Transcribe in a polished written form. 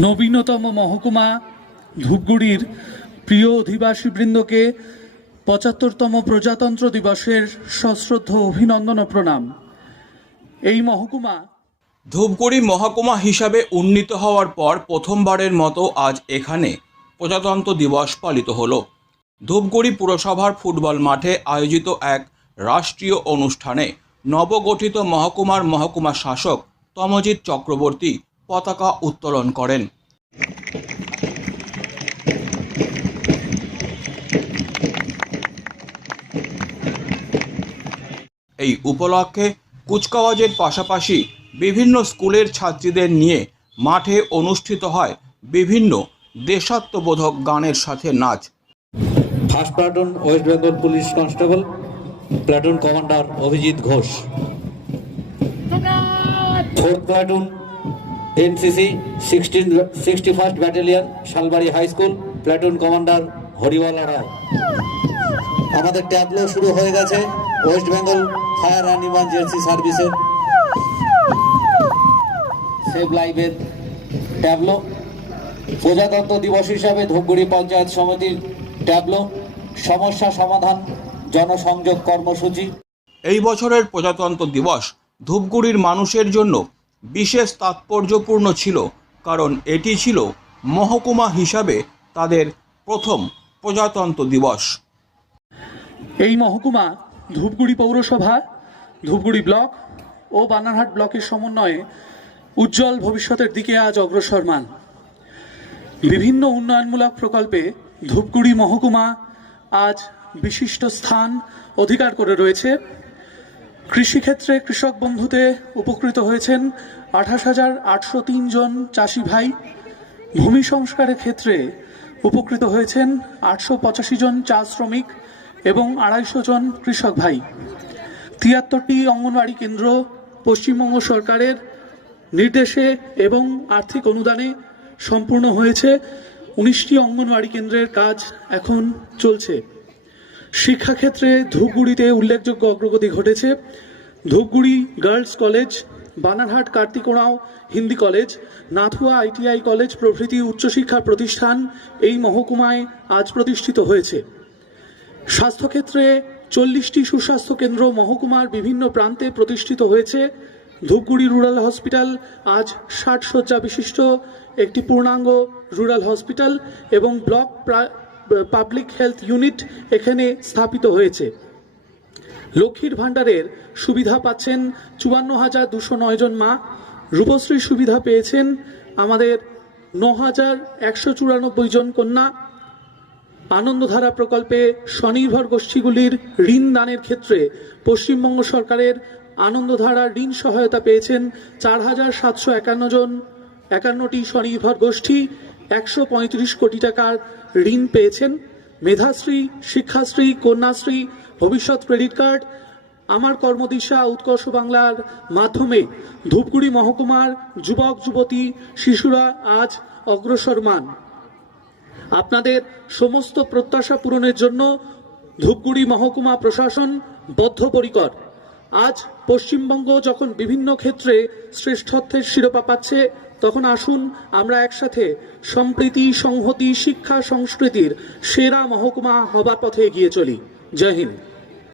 নবীনতম মহকুমা ধূপগুড়ির প্রিয় অধিবাসীবৃন্দকে ৭৫তম প্রজাতন্ত্র দিবসের সশ্রদ্ধ অভিনন্দন ও প্রণাম। এই মহকুমা ধূপগুড়ি মহকুমা হিসাবে উন্নীত হওয়ার পর প্রথমবারের মতো আজ এখানে প্রজাতন্ত্র দিবস পালিত হলো। ধূপগুড়ি পুরসভার ফুটবল মাঠে আয়োজিত এক রাষ্ট্রীয় অনুষ্ঠানে নবগঠিত মহকুমার মহকুমা শাসক তমজিৎ চক্রবর্তী পতাকা উত্তোলন করেন। এই উপলক্ষে কুচকাওয়াজের পাশাপাশি বিভিন্ন স্কুলের ছাত্রীদের নিয়ে মাঠে অনুষ্ঠিত হয় বিভিন্ন দেশাত্মবোধক গানের সাথে নাচ। First platoon West Bengal police constable, platoon commander Abhijit Ghosh. Fourth platoon NCC 61st battalion Salbari high school, platoon commander Hariwala Rao. আমাদের ট্যাবলো শুরু হয়ে গেছে West Bengal fire and emergency সার্ভিসের সেভ লাইভের ট্যাবলো। প্রজাতন্ত্র দিবস হিসাবে ধূপগুড়ি পঞ্চায়েত সমিতির ট্যাবলো সমস্যা সমাধান জনসংযোগ কর্মসূচি। এই বছরের প্রজাতন্ত্র দিবস ধূপগুড়ির মানুষের জন্য বিশেষ তাৎপর্যপূর্ণ ছিল, কারণ এটি ছিল মহকুমা হিসাবে তাদের প্রথম প্রজাতন্ত্র দিবস। এই মহকুমা ধূপগুড়ি পৌরসভা, ধূপগুড়ি ব্লক ও বানারহাট ব্লকের সমন্বয়ে উজ্জ্বল ভবিষ্যতের দিকে আজ অগ্রসরমান। বিভিন্ন উন্নয়নমূলক প্রকল্পে ধূপগুড়ি মহকুমা আজ বিশিষ্ট স্থান অধিকার করে রয়েছে। কৃষিক্ষেত্রে কৃষক বন্ধুতে উপকৃত হয়েছেন 28,803 জন চাষি ভাই। ভূমি সংস্কারের ক্ষেত্রে উপকৃত হয়েছেন 885 জন চা শ্রমিক এবং 250 জন কৃষক ভাই। 73টি অঙ্গনওয়াড়ি কেন্দ্র পশ্চিমবঙ্গ সরকারের নির্দেশে এবং আর্থিক অনুদানে সম্পূর্ণ হয়েছে। 19টি অঙ্গনওয়াড়ি কেন্দ্রের কাজ এখন চলছে। শিক্ষাক্ষেত্রে ধূপগুড়িতে উল্লেখযোগ্য অগ্রগতি ঘটেছে। Dhupguri girls college, Banarhat Kartik Oraon Hindi college, Nathua ITI college প্রভৃতি উচ্চশিক্ষা প্রতিষ্ঠান এই মহকুমায় আজ প্রতিষ্ঠিত হয়েছে। স্বাস্থ্যক্ষেত্রে 40টি সুস্বাস্থ্য কেন্দ্র মহকুমার বিভিন্ন প্রান্তে প্রতিষ্ঠিত হয়েছে। ধূপগুড়ি রুরাল হসপিটাল আজ 60 শয্যা বিশিষ্ট একটি পূর্ণাঙ্গ রুরাল হসপিটাল এবং ব্লক পাবলিক হেলথ ইউনিট এখানে স্থাপিত হয়েছে। লক্ষ্মীর ভাণ্ডারের সুবিধা পাচ্ছেন 54,209 জন মা। রূপশ্রী সুবিধা পেয়েছেন আমাদের 9,194 জন কন্যা। আনন্দধারা প্রকল্পে স্বনির্ভর গোষ্ঠীগুলির ঋণ দানের ক্ষেত্রে পশ্চিমবঙ্গ সরকারের আনন্দধারা ঋণ সহায়তা পেয়েছেন 4,751টি স্বনির্ভর গোষ্ঠী। 135 কোটি টাকার ঋণ পেয়েছেন। মেধাশ্রী, শিক্ষাশ্রী, কন্যাশ্রী, ভবিষ্যৎ ক্রেডিট কার্ড, আমার কর্মদিশা, উৎকর্ষ বাংলার মাধ্যমে ধূপগুড়ি মহকুমার যুবক যুবতী শিশুরা আজ অগ্রসরমান। আপনাদের সমস্ত প্রত্যাশা পূরণের জন্য ধূপগুড়ি মহকুমা প্রশাসন বদ্ধপরিকর। আজ পশ্চিমবঙ্গ যখন বিভিন্ন ক্ষেত্রে শ্রেষ্ঠত্বের শিরোপা পাচ্ছে, তখন আসুন আমরা একসাথে সম্প্রীতি, সংহতি, শিক্ষা, সংস্কৃতির সেরা মহকুমা হবার পথে এগিয়ে চলি। জয় হিন্দ।